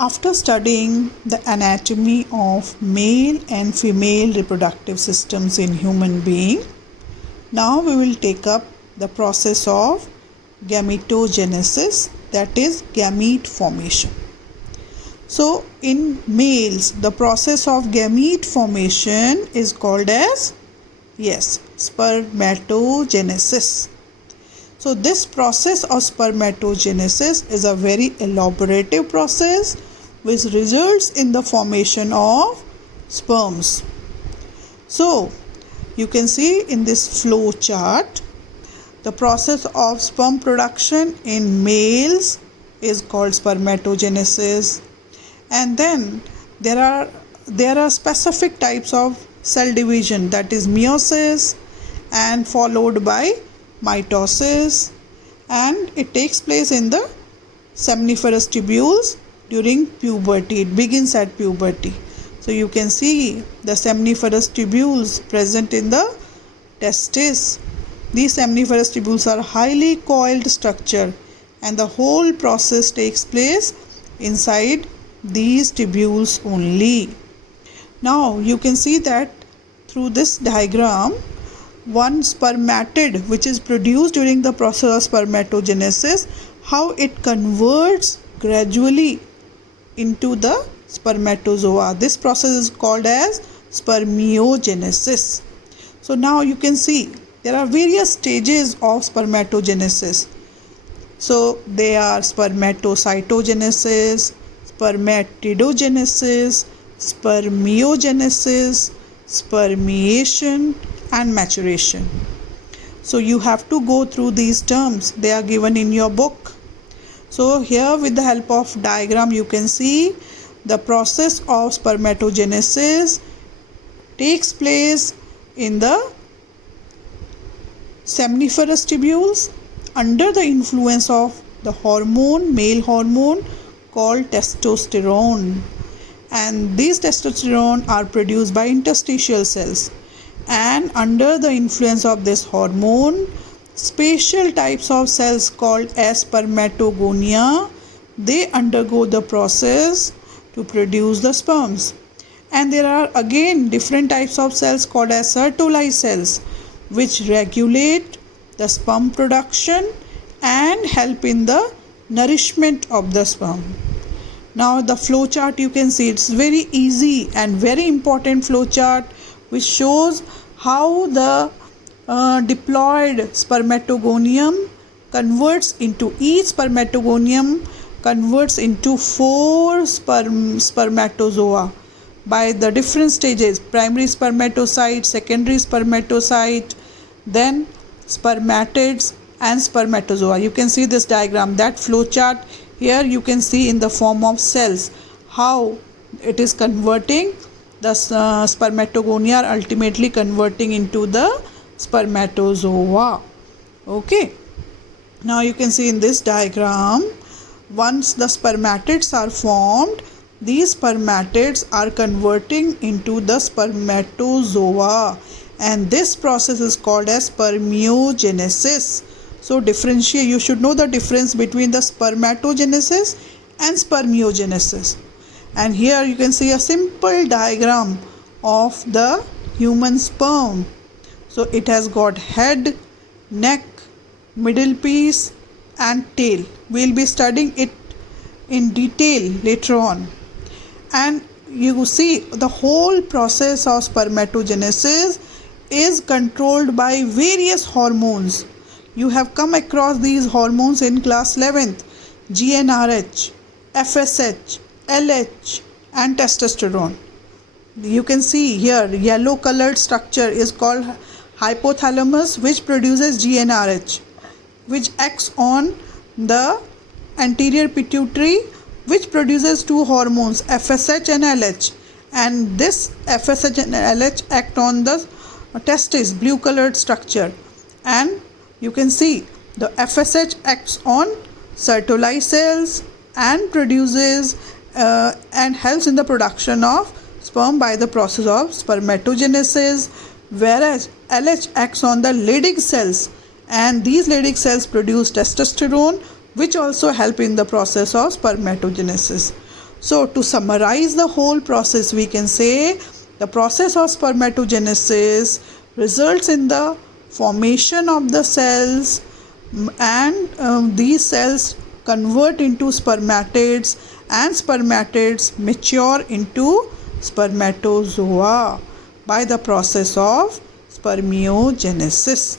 After studying the anatomy of male and female reproductive systems in human being, now we will take up the process of gametogenesis, that is gamete formation. So in males, the process of gamete formation is called as spermatogenesis. So this process of spermatogenesis is a very elaborative process which results in the formation of sperms. So you can see in this flow chart, the process of sperm production in males is called spermatogenesis, and then there are specific types of cell division, that is meiosis and followed by mitosis, and it takes place in the seminiferous tubules during puberty. It begins at puberty. So you can see the seminiferous tubules present in the testis. These seminiferous tubules are highly coiled structure, and the whole process takes place inside these tubules only. Now you can see that through this diagram, one spermatid which is produced during the process of spermatogenesis, how it converts gradually into the spermatozoa. This process is called as spermiogenesis. So now you can see there are various stages of spermatogenesis. So they are spermatocytogenesis, spermatidogenesis, spermiogenesis, spermiation and maturation. So you have to go through these terms. They are given in your book. So here with the help of diagram you can see the process of spermatogenesis takes place in the seminiferous tubules under the influence of the hormone, male hormone called testosterone, and these testosterone are produced by interstitial cells, and under the influence of this hormone, special types of cells called as spermatogonia, they undergo the process to produce the sperms. And there are again different types of cells called as Sertoli cells, which regulate the sperm production and help in the nourishment of the sperm. Now the flow chart you can see, it's very easy and very important flow chart which shows how the diploid spermatogonium converts into each spermatogonium converts into 4 spermatozoa by the different stages: primary spermatocyte, secondary spermatocyte, then spermatids and spermatozoa. You can see this diagram, that flow chart. Here you can see in the form of cells how it is converting the spermatogonia are ultimately converting into the spermatozoa. Okay, now you can see in this diagram, once the spermatids are formed, these spermatids are converting into the spermatozoa, and this process is called as spermiogenesis. So differentiate, you should know the difference between the spermatogenesis and spermiogenesis. And here you can see a simple diagram of the human sperm. So it has got head, neck, middle piece and tail. We will be studying it in detail later on. And you see the whole process of spermatogenesis is controlled by various hormones. You have come across these hormones in class 11th: GnRH, FSH, LH and testosterone. You can see here yellow colored structure is called hypothalamus, which produces GnRH, which acts on the anterior pituitary, which produces 2 hormones, FSH and LH, and this FSH and LH act on the testis, blue colored structure, and you can see the FSH acts on Sertoli cells and produces and helps in the production of sperm by the process of spermatogenesis, whereas LH acts on the Leydig cells, and these Leydig cells produce testosterone, which also help in the process of spermatogenesis. So to summarize the whole process, we can say the process of spermatogenesis results in the formation of the cells, and these cells convert into spermatids, and spermatids mature into spermatozoa by the process of spermiogenesis.